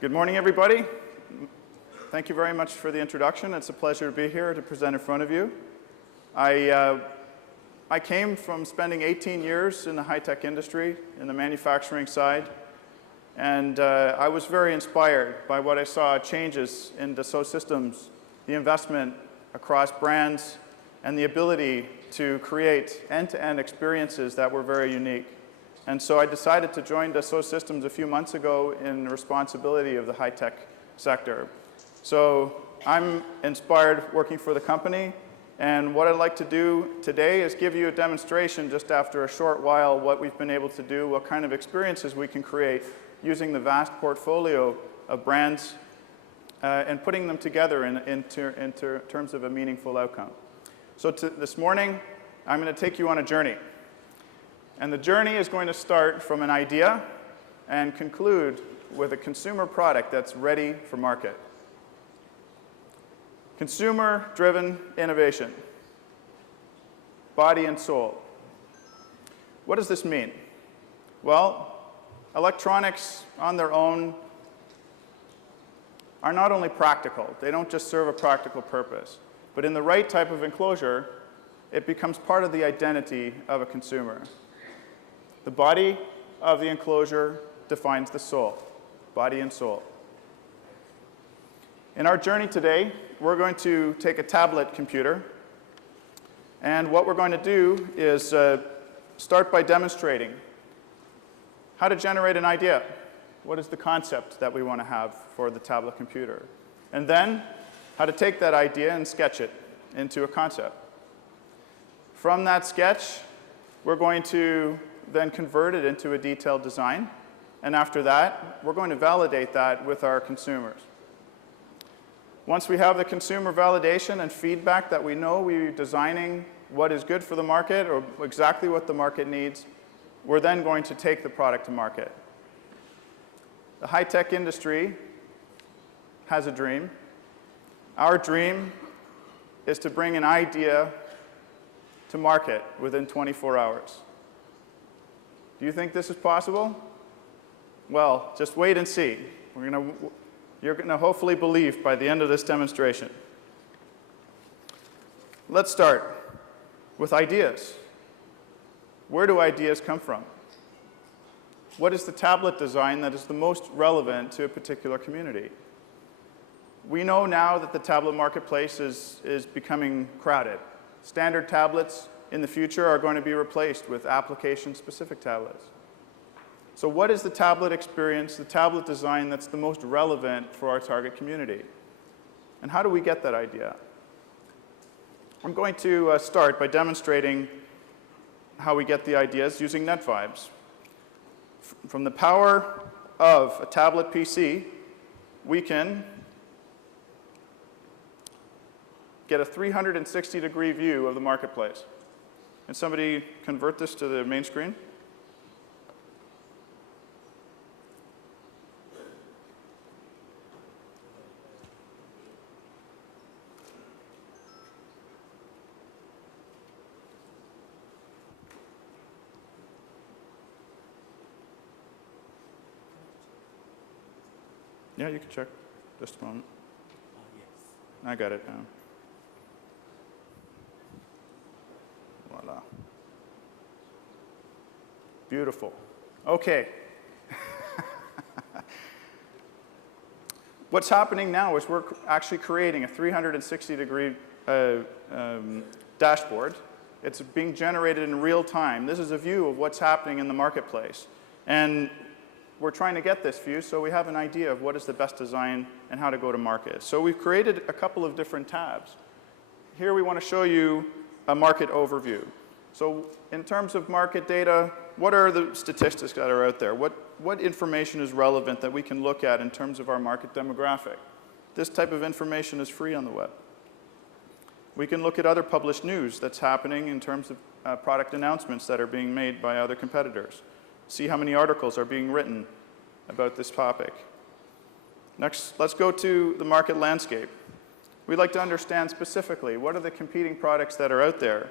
Good morning, everybody. Thank you very much for the introduction. It's a pleasure to be here to present in front of you. I came from spending 18 years in the high-tech industry, in the manufacturing side, and I was very inspired by what I saw changes in Dassault systems, the investment across brands, and the ability to create end-to-end experiences that were very unique. And so I decided to join Dassault Systems a few months ago in responsibility of the high-tech sector. So I'm inspired working for the company, and what I'd like to do today is give you a demonstration just after a short while what we've been able to do, what kind of experiences we can create using the vast portfolio of brands and putting them together in terms of a meaningful outcome. So this morning, I'm going to take you on a journey. And the journey is going to start from an idea and conclude with a consumer product that's ready for market. Consumer-driven innovation, body and soul. What does this mean? Well, electronics on their own are not only practical, they don't just serve a practical purpose, but in the right type of enclosure, it becomes part of the identity of a consumer. The body of the enclosure defines the soul, body and soul. In our journey today, we're going to take a tablet computer, and what we're going to do is start by demonstrating how to generate an idea. What is the concept that we want to have for the tablet computer? And then how to take that idea and sketch it into a concept. From that sketch, we're going to then convert it into a detailed design. And after that, we're going to validate that with our consumers. Once we have the consumer validation and feedback that we know we're designing what is good for the market or exactly what the market needs, we're then going to take the product to market. The high-tech industry has a dream. Our dream is to bring an idea to market within 24 hours. Do you think this is possible? Well, just wait and see. You're going to hopefully believe by the end of this demonstration. Let's start with ideas. Where do ideas come from? What is the tablet design that is the most relevant to a particular community? We know now that the tablet marketplace is becoming crowded. Standard tablets in the future are going to be replaced with application-specific tablets. So what is the tablet experience, the tablet design that's the most relevant for our target community? And how do we get that idea? I'm going to start by demonstrating how we get the ideas using NetVibes. From the power of a tablet PC, we can get a 360-degree view of the marketplace. Can somebody convert this to the main screen? Yeah, you can check. Just a moment. Yes. I got it now. Voila. Beautiful. Okay. What's happening now is we're actually creating a 360-degree dashboard. It's being generated in real time. This is a view of what's happening in the marketplace. And we're trying to get this view so we have an idea of what is the best design and how to go to market. So we've created a couple of different tabs. Here we want to show you a market overview. So in terms of market data, what are the statistics that are out there? What information is relevant that we can look at in terms of our market demographic? This type of information is free on the web. We can look at other published news that's happening in terms of product announcements that are being made by other competitors. See how many articles are being written about this topic. Next, let's go to the market landscape. We'd like to understand specifically what are the competing products that are out there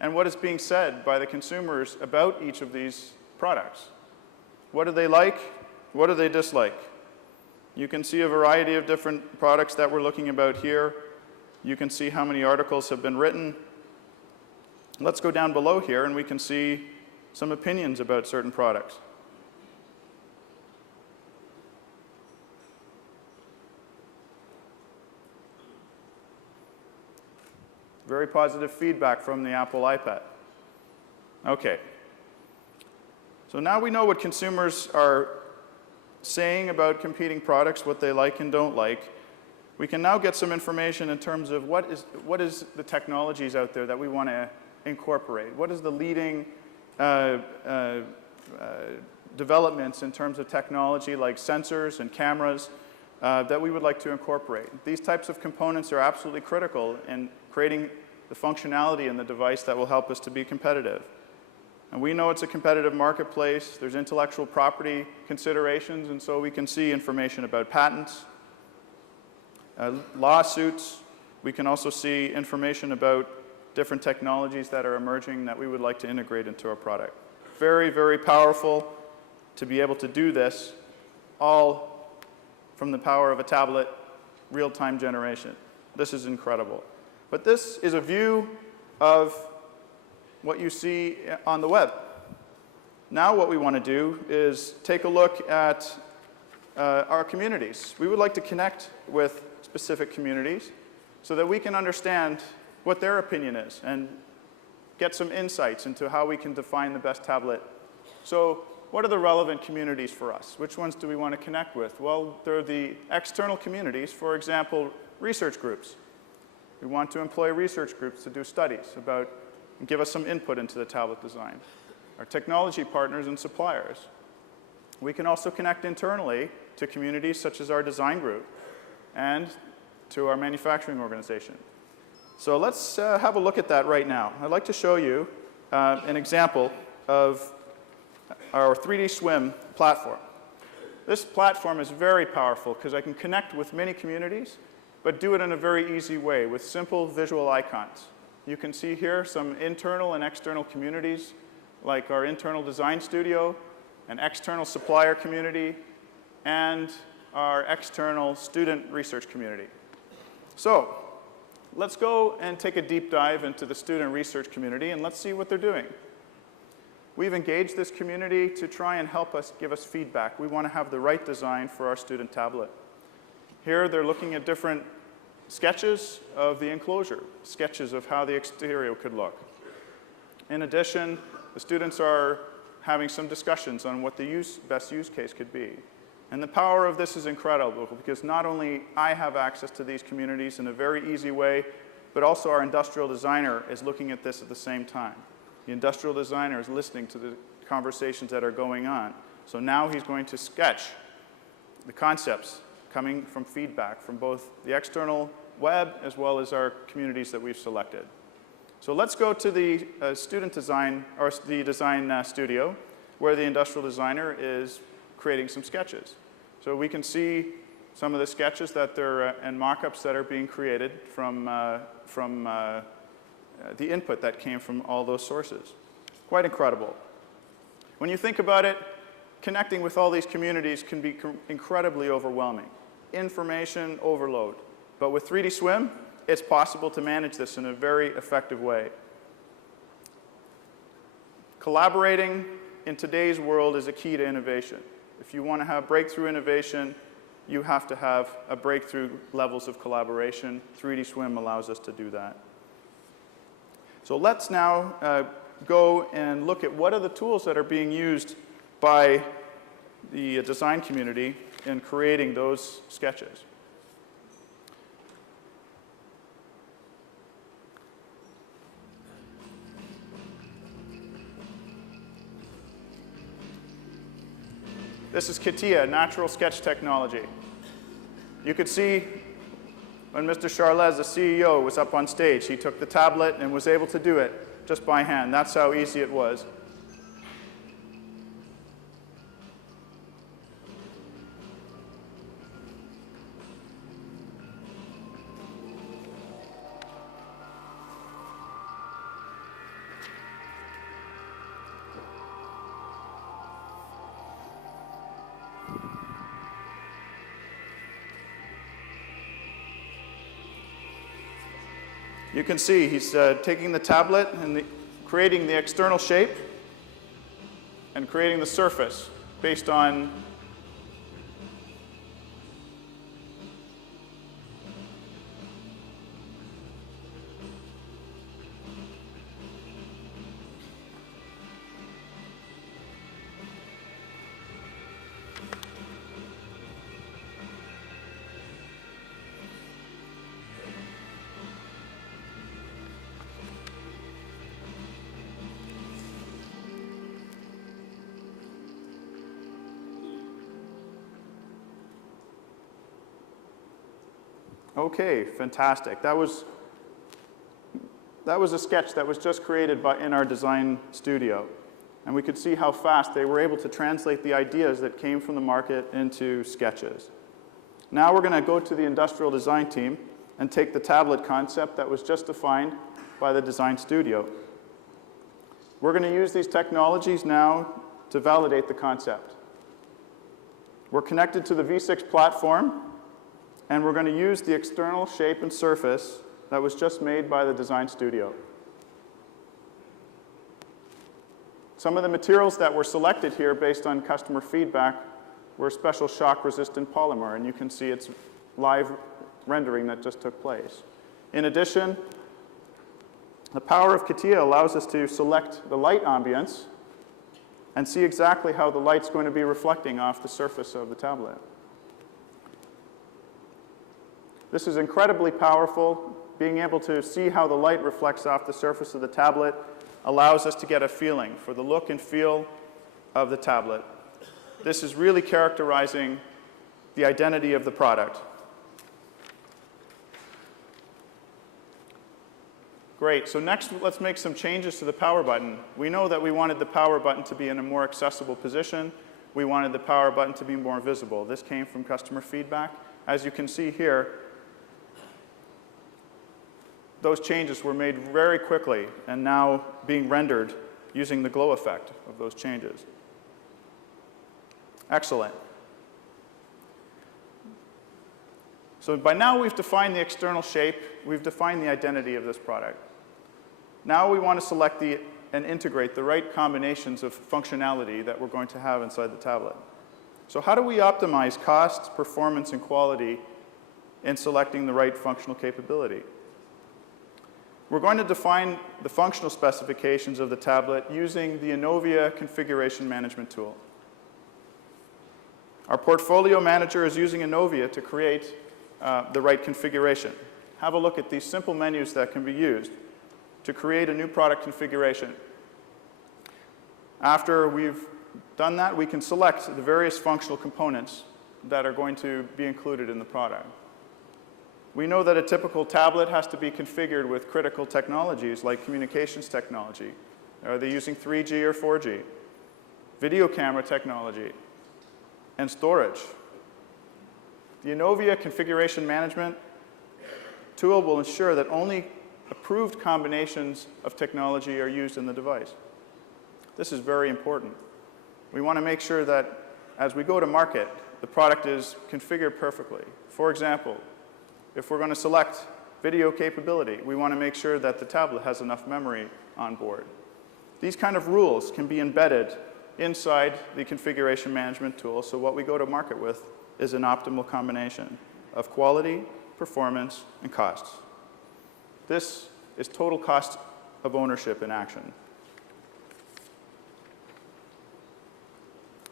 and what is being said by the consumers about each of these products. What do they like? What do they dislike? You can see a variety of different products that we're looking about here. You can see how many articles have been written. Let's go down below here and we can see some opinions about certain products. Very positive feedback from the Apple iPad. Okay. So now we know what consumers are saying about competing products, what they like and don't like. We can now get some information in terms of what is the technologies out there that we want to incorporate. What is the leading developments in terms of technology like sensors and cameras that we would like to incorporate. These types of components are absolutely critical in creating the functionality in the device that will help us to be competitive. And we know it's a competitive marketplace. There's intellectual property considerations, and so we can see information about patents, lawsuits. We can also see information about different technologies that are emerging that we would like to integrate into our product. Very, very powerful to be able to do this, all from the power of a tablet, real-time generation. This is incredible. But this is a view of what you see on the web. Now what we want to do is take a look at our communities. We would like to connect with specific communities so that we can understand what their opinion is and get some insights into how we can define the best tablet. So what are the relevant communities for us? Which ones do we want to connect with? Well, there are the external communities, for example, research groups. We want to employ research groups to do studies about and give us some input into the tablet design. Our technology partners and suppliers. We can also connect internally to communities such as our design group and to our manufacturing organization. So let's have a look at that right now. I'd like to show you an example of our 3D Swim platform. This platform is very powerful because I can connect with many communities, but do it in a very easy way with simple visual icons. You can see here some internal and external communities, like our internal design studio, an external supplier community, and our external student research community. So let's go and take a deep dive into the student research community, and let's see what they're doing. We've engaged this community to try and help us, give us feedback. We want to have the right design for our student tablet. Here they're looking at different sketches of the enclosure, sketches of how the exterior could look. In addition, the students are having some discussions on what the best use case could be. And the power of this is incredible because not only I have access to these communities in a very easy way, but also our industrial designer is looking at this at the same time. The industrial designer is listening to the conversations that are going on. So now he's going to sketch the concepts coming from feedback from both the external web as well as our communities that we've selected. So let's go to the student design, or the design studio, where the industrial designer is creating some sketches. So we can see some of the sketches that they're, and mock-ups that are being created from the input that came from all those sources. Quite incredible. When you think about it, connecting with all these communities can be incredibly overwhelming. Information overload. But with 3D Swim, it's possible to manage this in a very effective way. Collaborating in today's world is a key to innovation. If you want to have breakthrough innovation, you have to have a breakthrough levels of collaboration. 3D Swim allows us to do that. So let's now go and look at what are the tools that are being used by the design community in creating those sketches. This is CATIA, natural sketch technology. You could see when Mr. Charles, the CEO, was up on stage, he took the tablet and was able to do it just by hand. That's how easy it was. You can see he's taking the tablet and creating the external shape and creating the surface based on Okay, fantastic. That was a sketch that was just created in our design studio. And we could see how fast they were able to translate the ideas that came from the market into sketches. Now we're going to go to the industrial design team and take the tablet concept that was just defined by the design studio. We're going to use these technologies now to validate the concept. We're connected to the V6 platform, and we're going to use the external shape and surface that was just made by the design studio. Some of the materials that were selected here based on customer feedback were special shock-resistant polymer, and you can see its live rendering that just took place. In addition, the power of CATIA allows us to select the light ambience and see exactly how the light's going to be reflecting off the surface of the tablet. This is incredibly powerful. Being able to see how the light reflects off the surface of the tablet allows us to get a feeling for the look and feel of the tablet. This is really characterizing the identity of the product. Great, so next let's make some changes to the power button. We know that we wanted the power button to be in a more accessible position. We wanted the power button to be more visible. This came from customer feedback. As you can see here, those changes were made very quickly and now being rendered using the glow effect of those changes. Excellent. So by now we've defined the external shape, we've defined the identity of this product. Now we want to select and integrate the right combinations of functionality that we're going to have inside the tablet. So how do we optimize cost, performance, and quality in selecting the right functional capability? We're going to define the functional specifications of the tablet using the Innovia configuration management tool. Our portfolio manager is using Innovia to create the right configuration. Have a look at these simple menus that can be used to create a new product configuration. After we've done that, we can select the various functional components that are going to be included in the product. We know that a typical tablet has to be configured with critical technologies like communications technology. Are they using 3G or 4G? Video camera technology and storage. The Innovia configuration management tool will ensure that only approved combinations of technology are used in the device. This is very important. We want to make sure that as we go to market, the product is configured perfectly. For example, if we're going to select video capability, we want to make sure that the tablet has enough memory on board. These kind of rules can be embedded inside the configuration management tool, so what we go to market with is an optimal combination of quality, performance, and costs. This is total cost of ownership in action.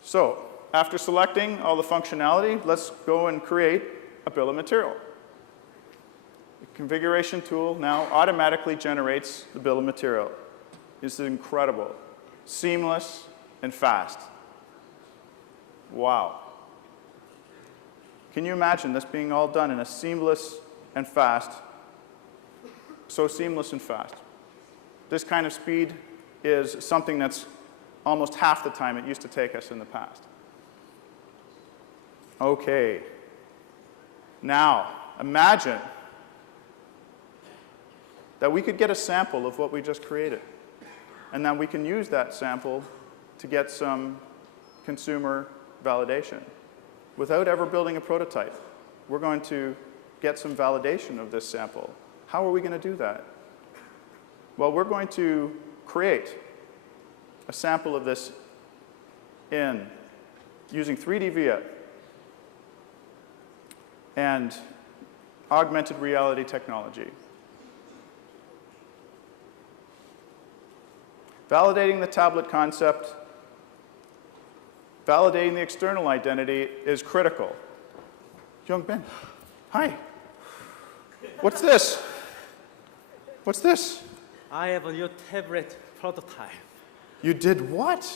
So, after selecting all the functionality, let's go and create a bill of material. The configuration tool now automatically generates the bill of material. This is incredible, seamless, and fast. Wow. Can you imagine this being all done in a seamless and fast, so seamless and fast? This kind of speed is something that's almost half the time it used to take us in the past. Okay. Now, imagine that we could get a sample of what we just created, and then we can use that sample to get some consumer validation. Without ever building a prototype, we're going to get some validation of this sample. How are we going to do that? Well, we're going to create a sample of this using 3D via and augmented reality technology. Validating the tablet concept, validating the external identity is critical. Young Ben, hi. What's this? What's this? I have a new tablet prototype. You did what?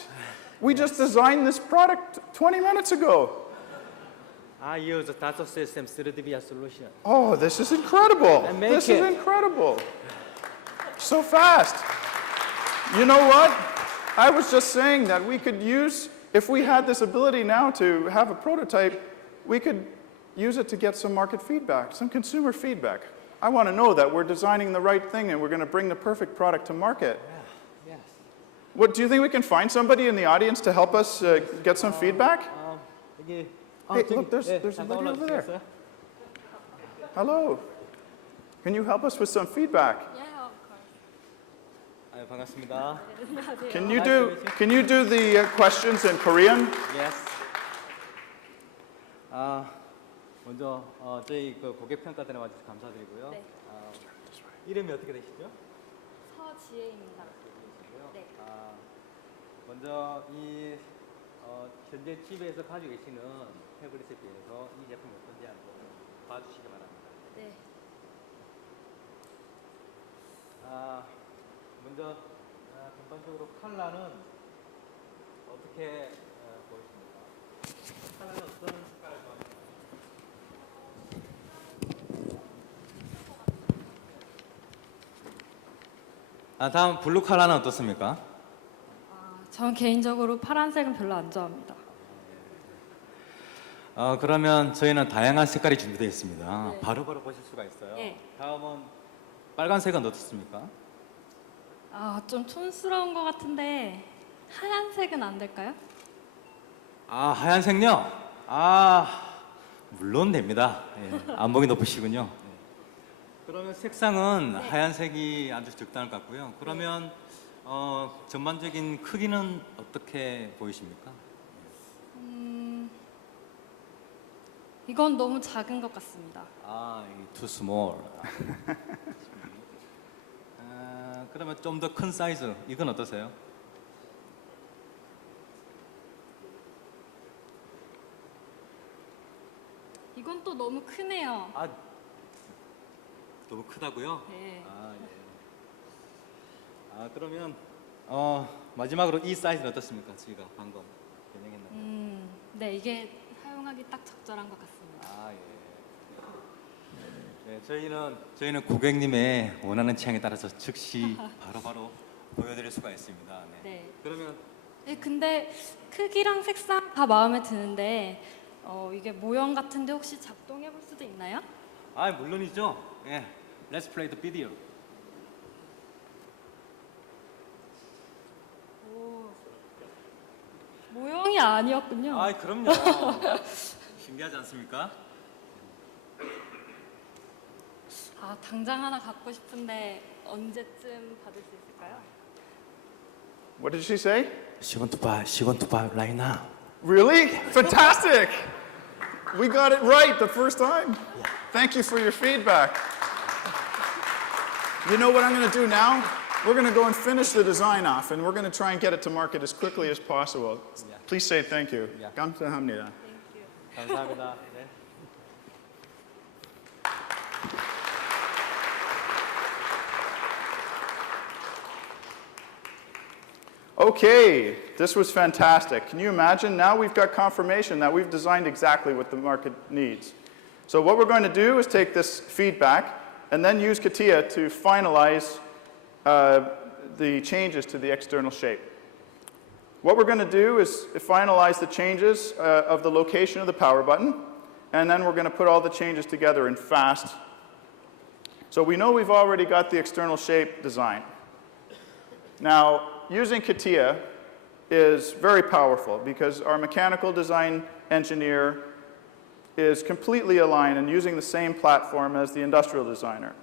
We just designed this product 20 minutes ago. I use a DASSAULT system 3D via solution. Oh, this is incredible. This is incredible. So fast. You know what? I was just saying that we could use, if we had this ability now to have a prototype, we could use it to get some market feedback, some consumer feedback. I want to know that we're designing the right thing and we're going to bring the perfect product to market. Yeah. Yes. What, do you think we can find somebody in the audience to help us get some feedback? Hey, look, there's a lady over there. Hello. Can you help us with some feedback? Yeah, of course. 반갑습니다. Can you do the questions in Korean? Yes. 먼저 저희 그 고객 평가 때문에 와주셔서 감사드리고요. 네. 이름이 어떻게 되시죠? 서지혜입니다. 네. 먼저 이 현재 집에서 가지고 계시는 태블릿에 비해서 이 제품이 어떤지 한번 봐주시기 바랍니다. 네. 먼저 전반적으로 컬러는 어떻게 보이십니까? 컬러는 어떤 색깔을 좋아하십니까? 다음 블루 컬러는 어떻습니까? 전 개인적으로 파란색은 별로 안 좋아합니다. 그러면 저희는 다양한 색깔이 준비되어 있습니다. 네. 바로바로 보실 수가 있어요. 네. 다음은 빨간색은 어떻습니까? 좀 촌스러운 것 같은데 하얀색은 안 될까요? 하얀색요? 물론 됩니다. 예, 안목이 높으시군요. 네. 그러면 색상은 하얀색이 아주 적당할 것 같고요. 그러면 전반적인 크기는 어떻게 보이십니까? 이건 너무 작은 것 같습니다. too small. 그러면 좀 더 큰 사이즈, 이건 어떠세요? 이건 또 너무 크네요. 너무 크다고요? 네. 그러면 마지막으로 이 사이즈는 어떻습니까? 저희가 방금 변형했나요? 네, 이게 사용하기 딱 적절한 것 같습니다. 네, 저희는 고객님의 원하는 취향에 따라서 즉시 바로바로 보여드릴 수가 있습니다. 네. 네. 그러면 네, 근데 크기랑 색상 다 마음에 드는데 이게 모형 같은데 혹시 작동해 볼 수도 있나요? 물론이죠. 예, Let's play the video. 모형이 아니었군요. 그럼요. 신기하지 않습니까? 당장 하나 갖고 싶은데 언제쯤 받을 수 있을까요? What did she say? She want to buy right now. Really? Fantastic! We got it right the first time. Thank you for your feedback. You know what I'm going to do now? We're going to go and finish the design off, and we're going to try and get it to market as quickly as possible. Please say thank you. 감사합니다. Thank you. 감사합니다. 네. Okay, this was fantastic. Can you imagine? Now we've got confirmation that we've designed exactly what the market needs. So what we're going to do is take this feedback and then use CATIA to finalize the changes to the external shape. What we're going to do is finalize the changes of the location of the power button, and then we're going to put all the changes together in fast. So we know we've already got the external shape design. Now, using CATIA is very powerful because our mechanical design engineer is completely aligned and using the same platform as the industrial designer.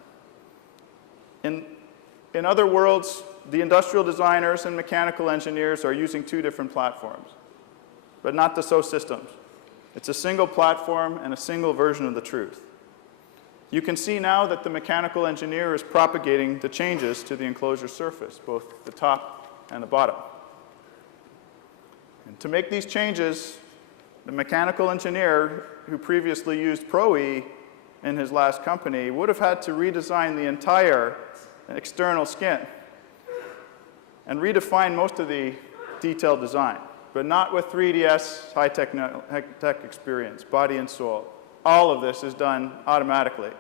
In other worlds, the industrial designers and mechanical engineers are using two different platforms, but not Dassault systems. It's a single platform and a single version of the truth. You can see now that the mechanical engineer is propagating the changes to the enclosure surface, both the top and the bottom. And to make these changes, the mechanical engineer who previously used Pro-E in his last company would have had to redesign the entire external skin and redefine most of the detailed design, but not with 3DS high-tech experience, body and soul. All of this is done automatically